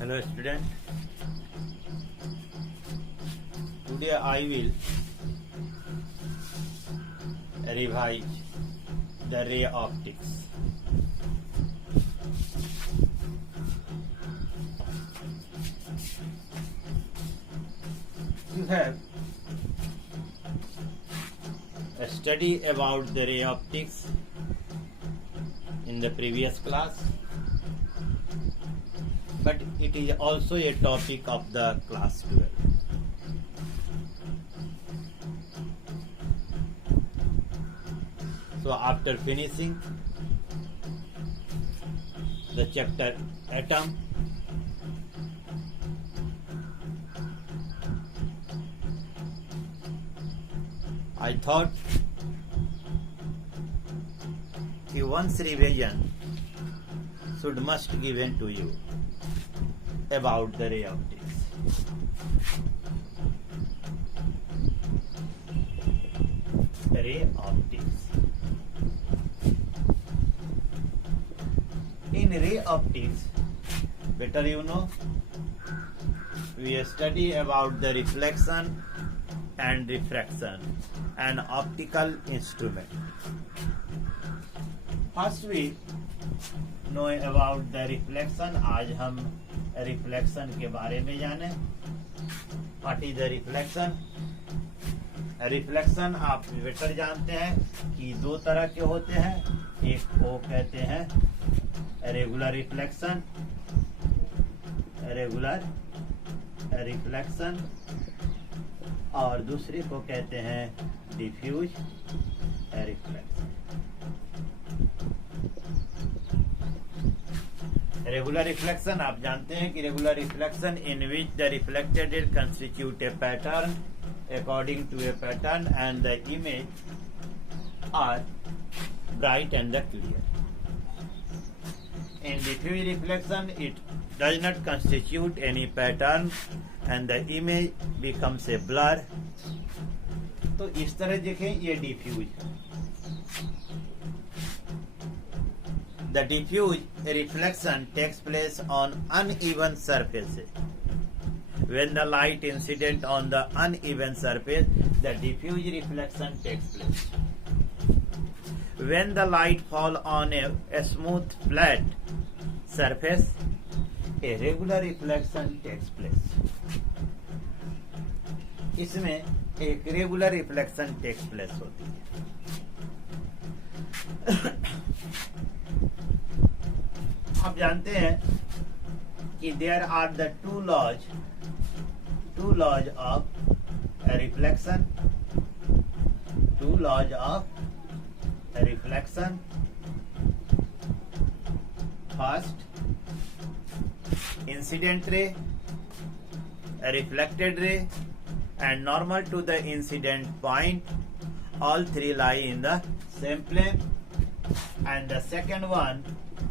Hello student, today I will revise the ray optics. You have a study about the ray optics in the previous class, but it is also a topic of the class 12. So after finishing the chapter atom, I thought कि once revision should must given to you about the ray optics. Ray optics. In ray optics, better you know, we study about the reflection and refraction and optical instrument. First we know about the reflection. आज हम reflection के बारे में जाने. What is the reflection? Reflection आप better जानते हैं कि दो तरह के होते हैं. एक को कहते हैं रेगुलर रिफ्लेक्शन, और दूसरे को कहते हैं डिफ्यूज रिफ्लेक्शन. रेगुलर रिफ्लेक्शन आप जानते हैं कि regular reflection in which the reflected ray constitute A pattern according to a pattern and the image are bright and clear. In diffuse reflection, it does not constitute any pattern and the image becomes a blur. तो इस तरह देखें, ये diffuse. The diffuse reflection takes place on uneven surfaces. When the light incident on the uneven surface, the diffuse reflection takes place. When the light fall on a smooth flat surface, a regular reflection takes place. इसमें एक regular reflection takes place होती है. आप जानते हैं कि there are the two laws of reflection. Two laws of reflection. First, incident ray, a reflected ray, and normal to the incident point. All three lie in the same plane. And the second one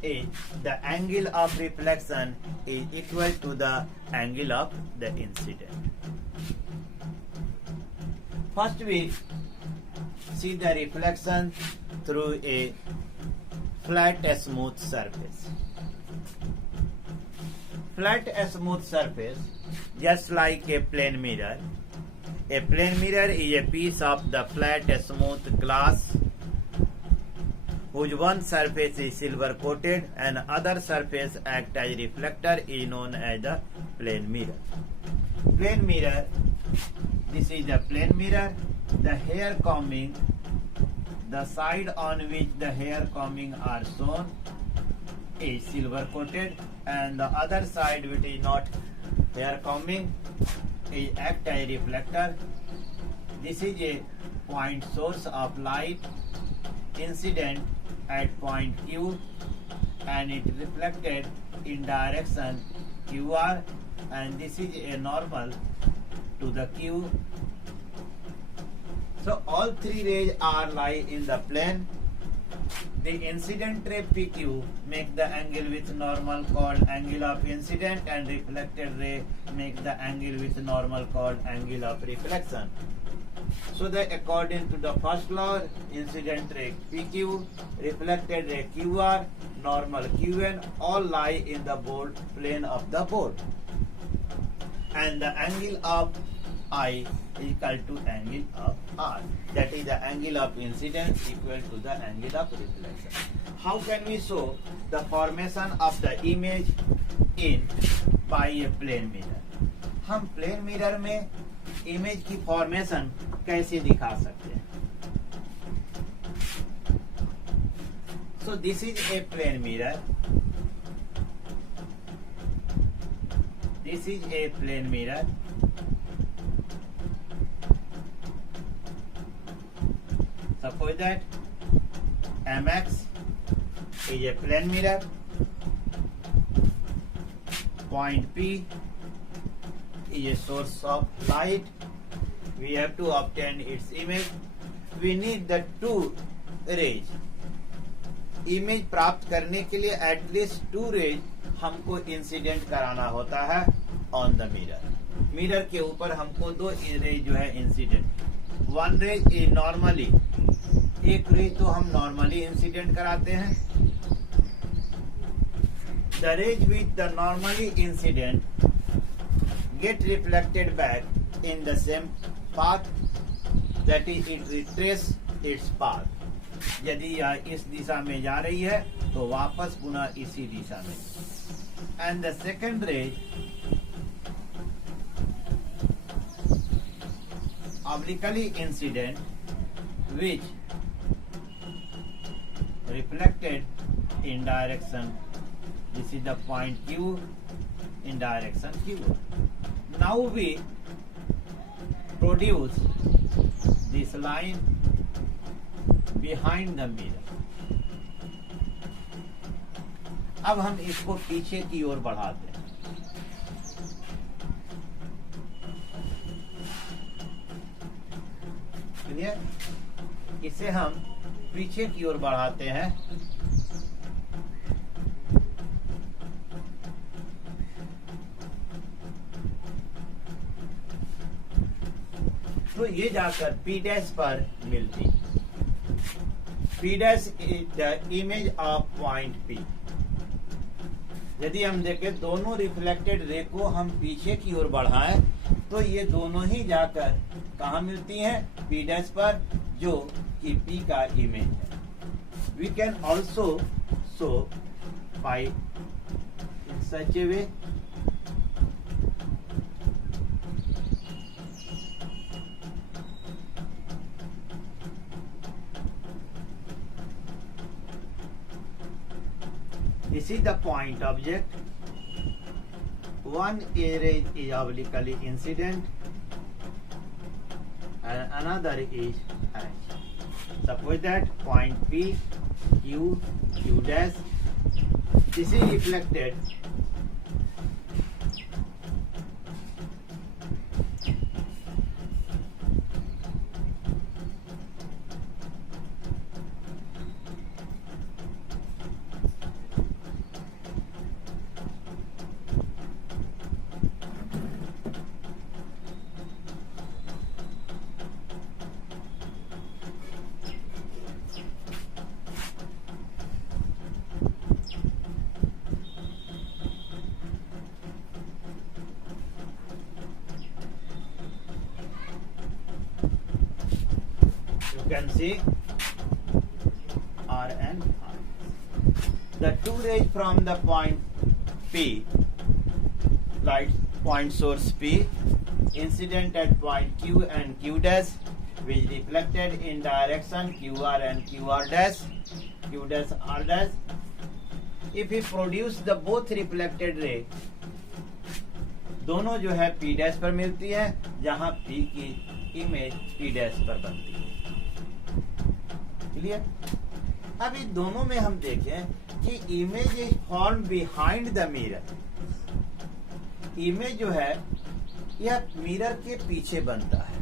is the angle of reflection is equal to the angle of the incident. First we see the reflection through a flat smooth surface. Flat smooth surface, just like a plane mirror. A plane mirror is a piece of the flat smooth glass whose one surface is silver coated and other surface act as reflector is known as the plane mirror. Plane mirror, this is the plane mirror. The hair combing, the side on which the hair combing are shown is silver coated, and the other side which is not hair combing is act as reflector. This is a point source of light incident at point Q, and it reflected in direction QR, and this is a normal to the Q. So all three rays are lie in the plane. The incident ray PQ make the angle with normal called angle of incident, and reflected ray make the angle with normal called angle of reflection. So that according to the first law, incident ray PQ, reflected ray QR, normal QN all lie in the board plane of the board, and the angle of I is equal to angle of R. That is the angle of incidence equal to the angle of reflection. How can we show the formation of the image in by a plane mirror? हम plane mirror में image की formation कैसे दिखा सकते हैं? So this is a plane mirror. This is a plane mirror. Suppose that MX is a plane mirror. Point P is a source of light. We have to obtain its image. We need the two rays. Image प्राप्त करने के लिए at least 2 raise हमको incident कराना होता है on the mirror. Mirror के ऊपर हमको 2 रेज जो है इंसिडेंट। 1 रेज इज नॉर्मली, एक रेज तो हम नॉर्मली इंसिडेंट कराते हैं। The rays with the normally incident get reflected back in the same path, that is it retrace its path. यदि यह इस दिशा में जा रही है तो वापस पुनः इसी दिशा में। And the second rays obliquely incident which reflected in direction, this is the point Q in direction Q. Now we produce this line behind the mirror. अब हम इसको पीछे की ओर बढ़ाते हैं। क्लियर? इसे हम पीछे की ओर बढ़ाते हैं। तो ये जाकर P' पर मिलती। P' is the image of point P. यदि हम देखें दोनों रिफ्लेक्टेड रे को हम पीछे की ओर बढ़ाएं तो ये दोनों ही जाकर कहाँ मिलती हैं? P' पर, जो कि P का इमेज है। We can also show by in such a way this is the point object. One ray is obliquely incident and another is H. Suppose that point P, Q, Q dash, this is reflected you can see R and R. The two rays from the point P, light point source P, incident at point Q and Q dash, which reflected in direction QR and QR dash, Q dash R dash. If we produce the both reflected ray, दोनों जो है P dash पर मिलती है, जहां P की image P dash पर बनती है। क्लियर? अब इन दोनों में हम देखें कि image is form behind the mirror. Image जो है यह मिरर के पीछे बनता है।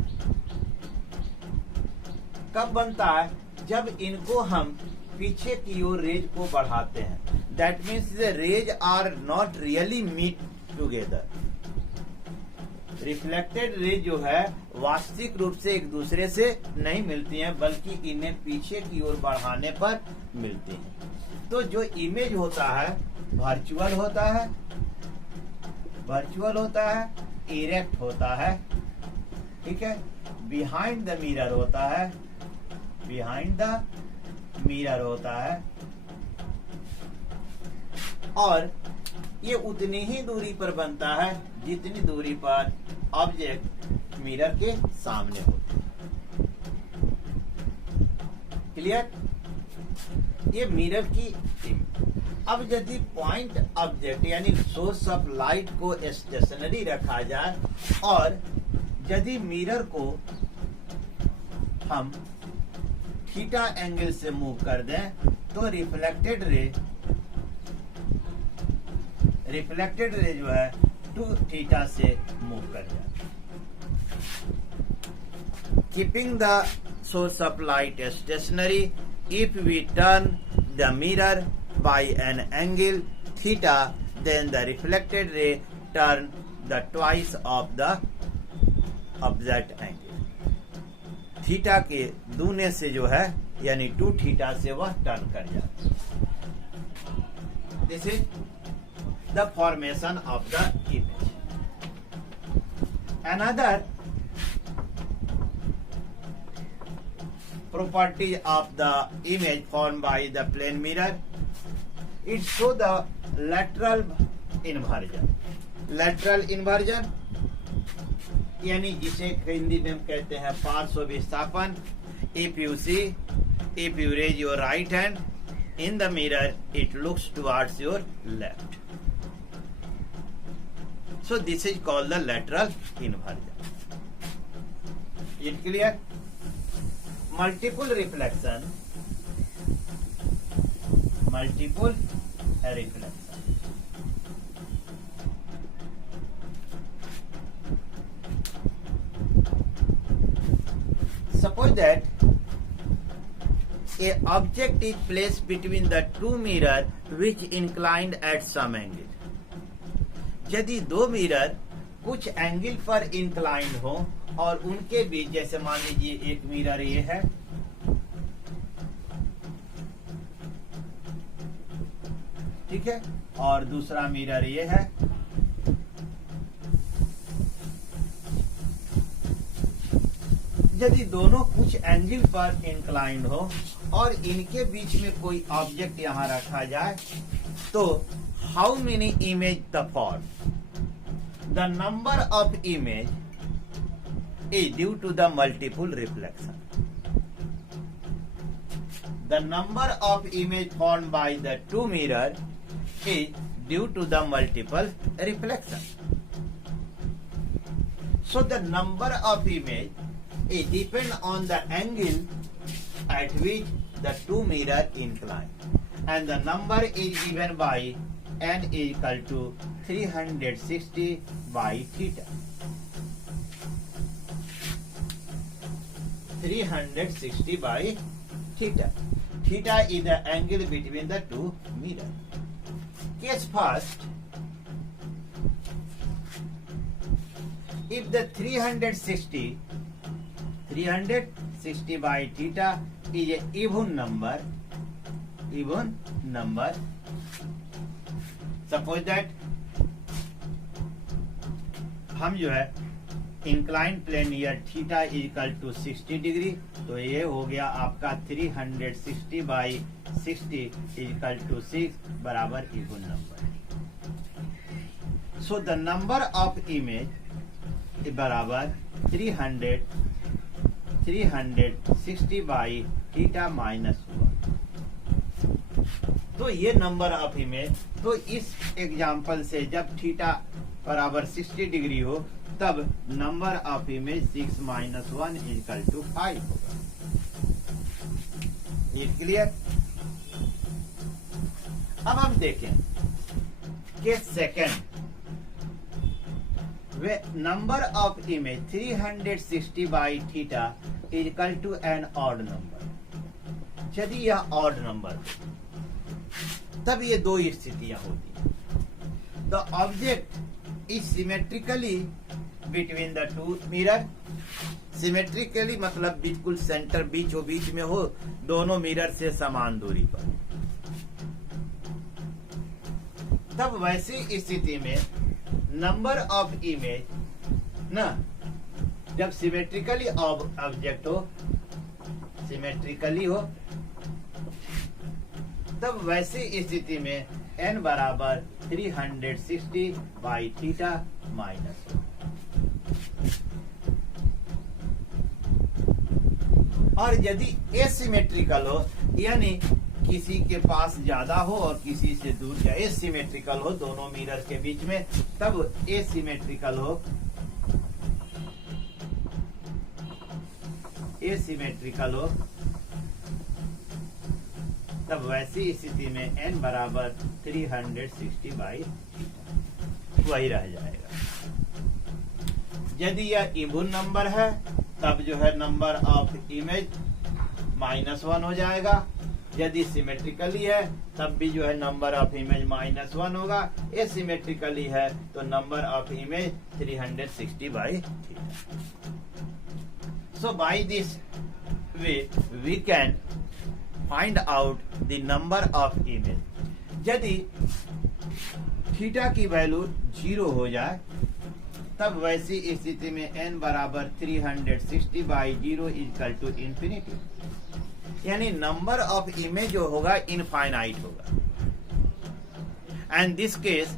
कब बनता है? जब इनको हम पीछे की ओर रेज को बढ़ाते हैं। That means the rays are not really meet together. Reflected ray जो है वास्तविक रूप से एक दूसरे से नहीं मिलती हैं, बल्कि इन्हें पीछे की ओर बढ़ाने पर मिलती हैं। तो जो इमेज होता है वर्चुअल होता है, इरेक्ट होता है, ठीक है। बिहाइंड द मिरर होता है, और ये उतनी ही दूरी पर बनता है जितनी दूरी पर ऑब्जेक्ट मिरर के सामने होते हैं। क्लियर? ये मिरर की अब यदि पॉइंट ऑब्जेक्ट यानी सोर्स ऑफ लाइट को स्टेशनरी रखा जाए और यदि मिरर को हम थीटा एंगल से मूव कर दें तो रिफ्लेक्टेड रे जो है 2 थीटा से मूव कर जाए। Keeping the source of light stationary, if we turn the mirror by an angle theta, then the reflected ray turn the twice of that angle. Theta के दूने से जो है यानी 2 थीटा से वह टर्न कर जाता है। This is the formation of the image. Another property of the image formed by the plane mirror, it show the lateral inversion यानी जिसे हिंदी में हम कहते हैं पार्श्व विस्थापन। If you raise your right hand in the mirror, it looks towards your left. So this is called the lateral inversion. Is it clear? Multiple reflection. Suppose that a object is placed between the two mirror which inclined at some angle. यदि दो mirror कुछ angle पर inclined हो और उनके बीच, जैसे मान लीजिए एक मिरर ये है, ठीक है, और दूसरा मिरर ये है, यदि दोनों कुछ एंगल पर इंक्लाइंड हो और इनके बीच में कोई ऑब्जेक्ट यहां रखा जाए तो how many image the form? The number of image is due to the multiple reflection. The number of image formed by the two mirror is due to the multiple reflection. So the number of image is depend on the angle at which the two mirror incline, and the number is given by n is equal to 360 by theta. 360 by theta. Theta is the angle between the two mirrors. Case first, if the 360 by theta is a even number, suppose that हम जो है incline plane या theta equal to 60 degree, तो ये हो गया आपका 360 by 60 equal to 6 बराबर even number. So the number of image बराबर 360 बाई थीटा माइनस 1। तो ये नंबर ऑफ इमेज, तो इस एग्जाम्पल से जब थीटा बराबर 60 डिग्री हो तब number of image 6 minus 1 equal to 5 होगा। ये क्लियर? अब हम देखें कि second way number of image 360 by theta equal to n odd number. यदि यह ऑड नंबर तब ये दो स्थितियां होती हैं। The object is symmetrically between the two mirror. Symmetrically मतलब बिल्कुल सेंटर बीचों बीच में हो, दोनों मिरर से समान दूरी पर। तब वैसी स्थिति में नंबर ऑफ इमेज ना, जब सिमेट्रिकली ऑब्जेक्ट हो, सिमेट्रिकली हो, तब वैसी स्थिति में n बराबर 360 बाई थीटा माइनस 1। और यदि एसिमेट्रिकल हो, यानी किसी के पास ज्यादा हो और किसी से दूर जाए, एसिमेट्रिकल हो दोनों मिरर के बीच में, तब एसिमेट्रिकल हो, एसिमेट्रिकल हो, तब वैसी स्थिति में n बराबर 360 बाई वही रह जाएगा। यदि यह इवन नंबर है तब जो है नंबर ऑफ इमेज -1 हो जाएगा। यदि सिमेट्रिकली है तब भी जो है नंबर ऑफ इमेज -1 होगा। एसिमेट्रिकली है तो number of image 360 by theta. So by this way we can find out the number of image. यदि थीटा की वैल्यू 0 हो जाए तब वैसी स्थिति में n बराबर 360 बाई 0 इक्वल टू इंफिनिटी, यानी नंबर ऑफ इमेज जो होगा इनफाइनाइट होगा। And this case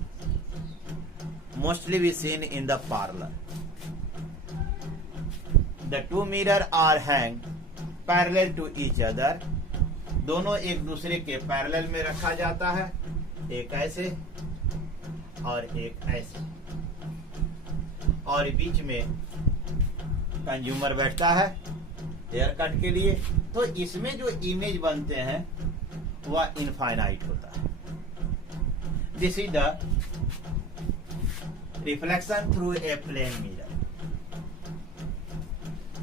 mostly be seen in the parlour. The two mirror are hang parallel to each other, दोनों एक दूसरे के पैरेलल में रखा जाता है, एक ऐसे और एक ऐसे, और बीच में कंज्यूमर बैठता है हेयर कट के लिए। तो इसमें जो इमेज बनते हैं वह इनफाइनाइट होता है। This is the reflection through a plane mirror.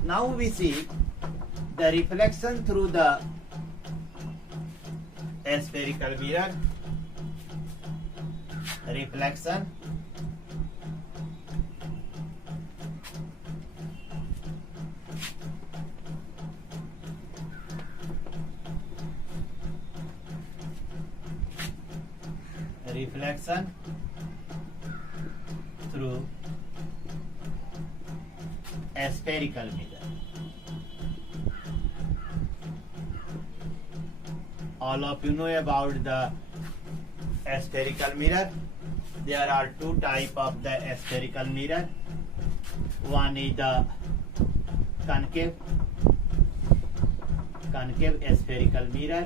Now we see the reflection through the spherical mirror, reflection through a spherical mirror. All of you know about the spherical mirror. There are two types of the spherical mirror. One is the concave spherical mirror.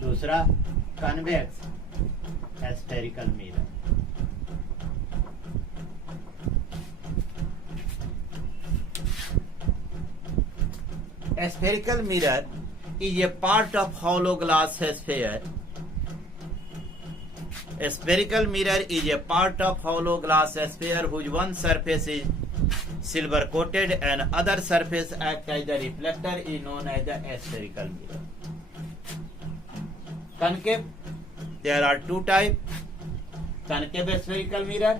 दूसरा convex spherical mirror. A spherical mirror is a part of hollow glass sphere. A spherical mirror is a part of hollow glass sphere whose one surface is silver coated and other surface act as the reflector is known as the spherical mirror. Concave, there are two types. Concave spherical mirror.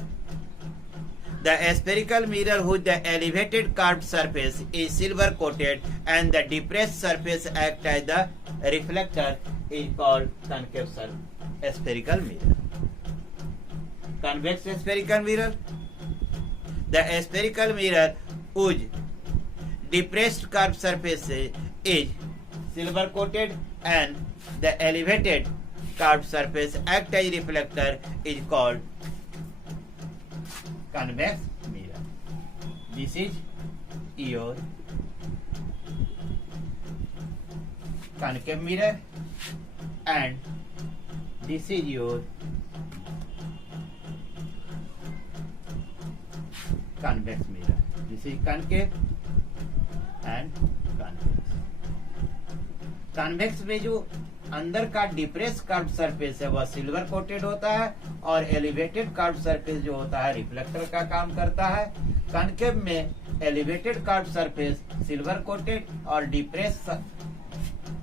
The spherical mirror whose the elevated curved surface is silver coated and the depressed surface act as the reflector is called concave spherical mirror. Convex spherical mirror. The spherical mirror whose depressed curved surface is silver coated and the elevated curved surface act as reflector is called convex mirror. This is your concave mirror and this is your convex mirror. This is concave and convex. Convex में जो अंदर का depress curve surface है वह silver coated होता है और elevated curve surface जो होता है रिफ्लेक्टर का काम करता है। कनकेव में elevated curve surface silver coated और डिप्रेस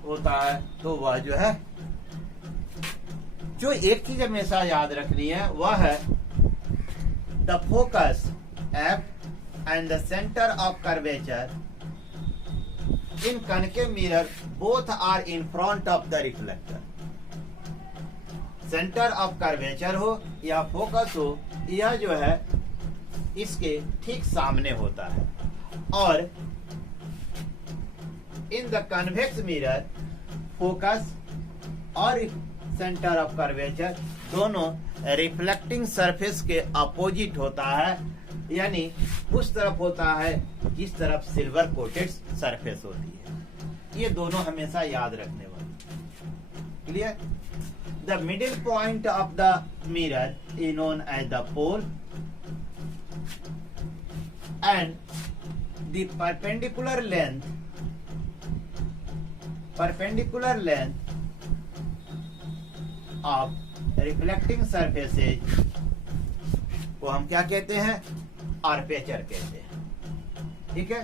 होता है, तो वह जो है, जो एक चीज हमेशा याद रखनी है वह है the focus F and the centre of curvature in concave mirror both are in front of the reflector. Centre of curvature हो या फोकस हो, यह जो है इसके ठीक सामने होता है। और in the convex mirror focus और सेंटर ऑफ कर्वेचर दोनों रिफ्लेक्टिंग सरफेस के अपोजिट होता है, यानी उस तरफ होता है जिस तरफ सिल्वर कोटेड सरफेस होती है। ये दोनों हमेशा याद रखने वाले। Clear? The middle point of the mirror is known as the pole and the perpendicular length of reflecting surfaces को हम क्या कहते हैं? आर्पेचर कहते हैं। ठीक है,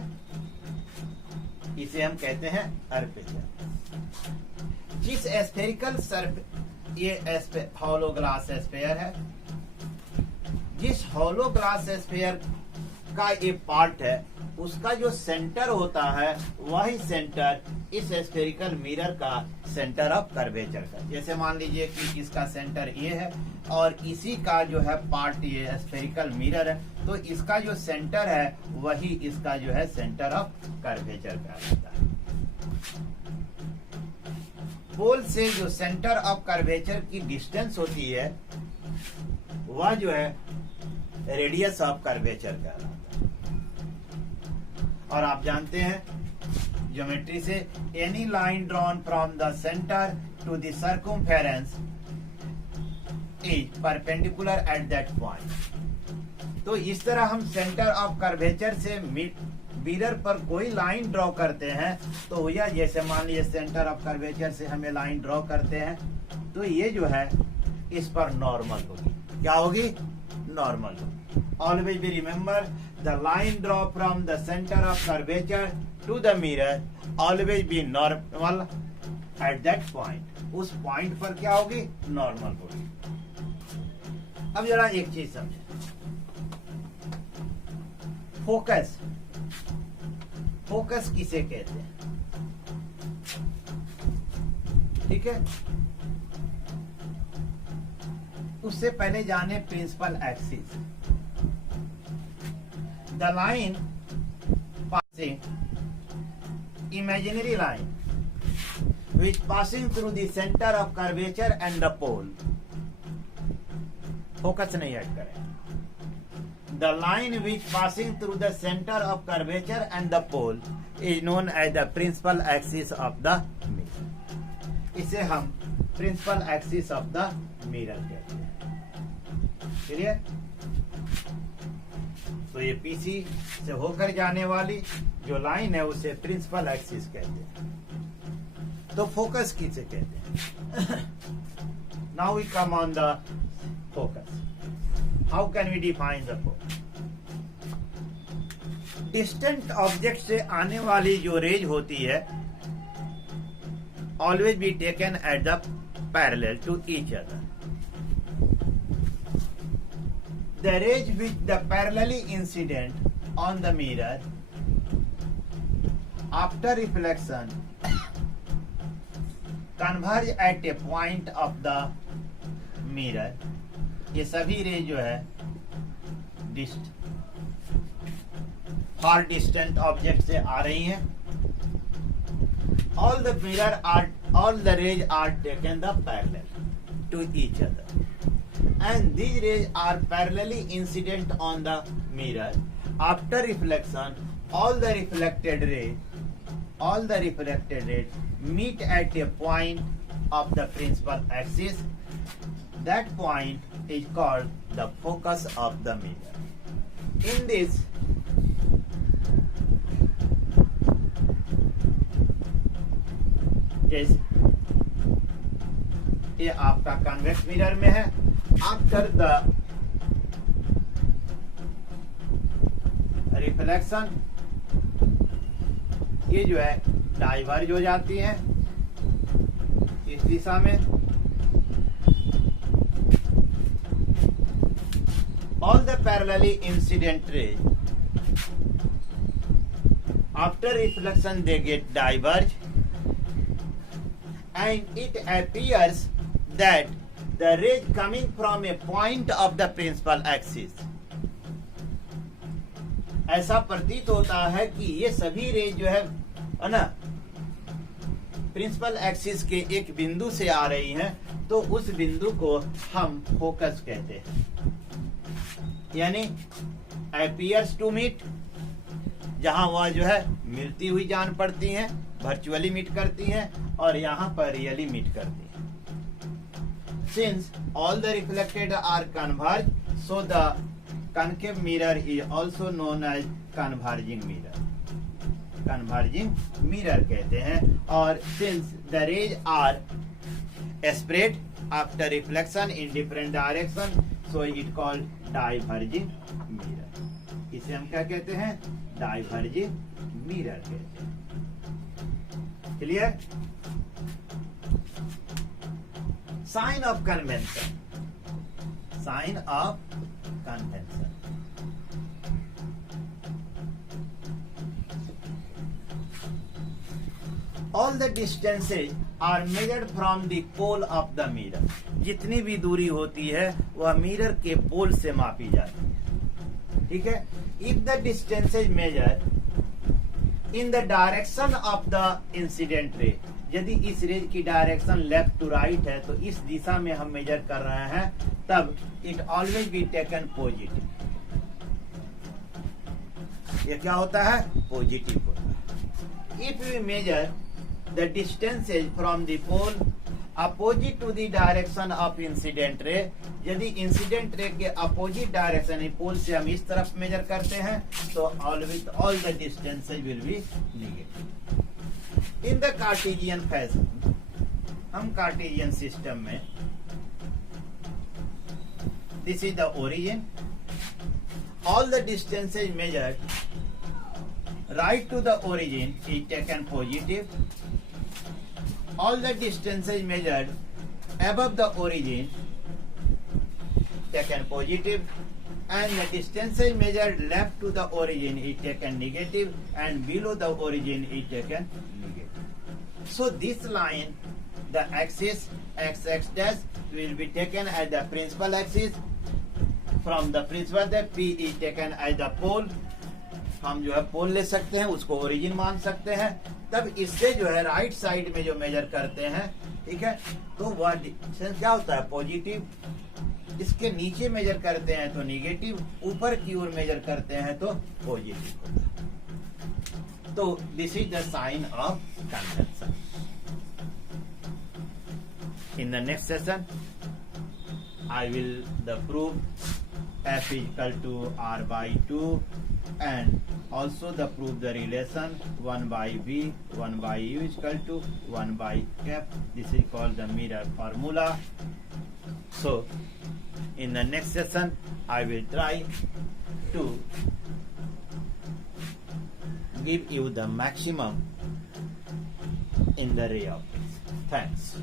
इसे हम कहते हैं आर्पेचर। जिस स्फेरिकल ये हॉलो ग्लास स्फेयर है, जिस हॉलो ग्लास स्फेयर का ये पार्ट है, उसका जो सेंटर होता है वही सेंटर इस स्फेरिकल मिरर का सेंटर ऑफ कर्वेचर का। जैसे मान लीजिए कि इसका सेंटर ये है और इसी का जो है पार्ट ये स्फेरिकल मिरर है, तो इसका जो सेंटर है वही इसका जो है सेंटर ऑफ कर्वेचर का रहता है। पोल से जो सेंटर ऑफ कर्वेचर की डिस्टेंस होती है वह जो है रेडियस ऑफ कर्वेचर कहलाता है। और आप जानते हैं ज्योमेट्री से, any line drawn from the centre to the circumference is perpendicular at that point. तो इस तरह हम सेंटर ऑफ कर्वेचर से मिरर पर कोई लाइन ड्रॉ करते हैं, तो यह जैसे मान लीजिए सेंटर ऑफ कर्वेचर से हमें लाइन ड्रॉ करते हैं, तो ये जो है इस पर नॉर्मल होगी। क्या होगी? नॉर्मल होगी। Always be remember the line draw from the center of curvature to the mirror always be normal at that point. उस पॉइंट पर क्या होगी? नॉर्मल होगी। अब जरा एक चीज समझे, फोकस किसे कहते हैं? ठीक है, उससे पहले जाने principal axis. The line passing, imaginary line, which passing through the center of curvature and the pole. Focus नहीं ऐड करें। The line which passing through the center of curvature and the pole is known as the principal axis of the mirror. इसे हम principal axis of the mirror कहते हैं। Clear? तो ये PC से होकर जाने वाली जो लाइन है उसे प्रिंसिपल एक्सिस कहते हैं। तो फोकस किसे कहते हैं? Now we come on the focus. How can we define the focus? Distant object से आने वाली जो रेज होती है always be taken at the parallel to each other. The rays which the parallelly incident on the mirror after reflection converge at a point of the mirror, ये सभी रे जो है far distant object से आ रही हैं। all the rays are taken the parallel to each other, and these rays are parallelly incident on the mirror. After reflection, all the reflected rays meet at a point of the principal axis. That point is called the focus of the mirror. In this, जैसे ये आपका convex mirror में है, after the reflection ये जो है diverge हो जाती है इस दिशा में। All the parallelly incident raise after reflection they get diverge, and it appears that the rays coming from a point of the principal axis. ऐसा प्रतीत होता है कि ये सभी रेज जो है ना प्रिंसिपल एक्सिस के एक बिंदु से आ रही हैं, तो उस बिंदु को हम फोकस कहते हैं। यानी appears to meet, जहां वह जो है मिलती हुई जान पड़ती हैं, वर्चुअली मीट करती हैं, और यहाँ पर रियली मीट करती हैं। Since all the reflected are converged, so the concave mirror is also known as converging mirror. Converging mirror कहते हैं। और since the rays are spread after reflection in different direction, so it called diverging mirror. इसे हम क्या कहते हैं? Diverging mirror कहते हैं। Clear? Sign of convention. Sign of convention. All the distances are measured from the pole of the mirror. जितनी भी दूरी होती है वह मिरर के पोल से मापी जाती है। ठीक है? If the distances measured in the direction of the incident ray, यदि इस रेज की डायरेक्शन लेफ्ट टू राइट है, तो इस दिशा में हम मेजर कर रहे हैं, तब it always be taken positive. ये क्या होता है? पॉजिटिव होता है। If we measure the distances from the pole opposite to the direction of incident ray, यदि इंसिडेंट रे के अपोजिट डायरेक्शन पोल से हम इस तरफ मेजर करते हैं, तो always all the distances will be negative. In the Cartesian fashion, हम कार्टेशियन सिस्टम में, this is the origin, all the distances measured right to the origin is taken positive, all the distances measured above the origin taken positive, and the distances measured left to the origin is taken negative, and below the origin is taken negative. So this line, the axis x dash will be taken as the principal axis. From the principal, the P is taken as the pole. हम जो है पोल ले सकते हैं, उसको origin मान सकते हैं। तब इससे जो है राइट साइड में जो मेजर करते हैं, ठीक है, तो वह डिस्टेंस क्या होता है? पॉजिटिव। इसके नीचे मेजर करते हैं तो निगेटिव, ऊपर की ओर मेजर करते हैं तो पॉजिटिव होता है। तो this is the sign of convention. In the next session I will the prove f is equal to r by 2, and also the prove the relation 1 by v, 1 by u is equal to 1 by f. This is called the mirror formula. So in the next session I will try to give you the maximum in the ray optics. Thanks.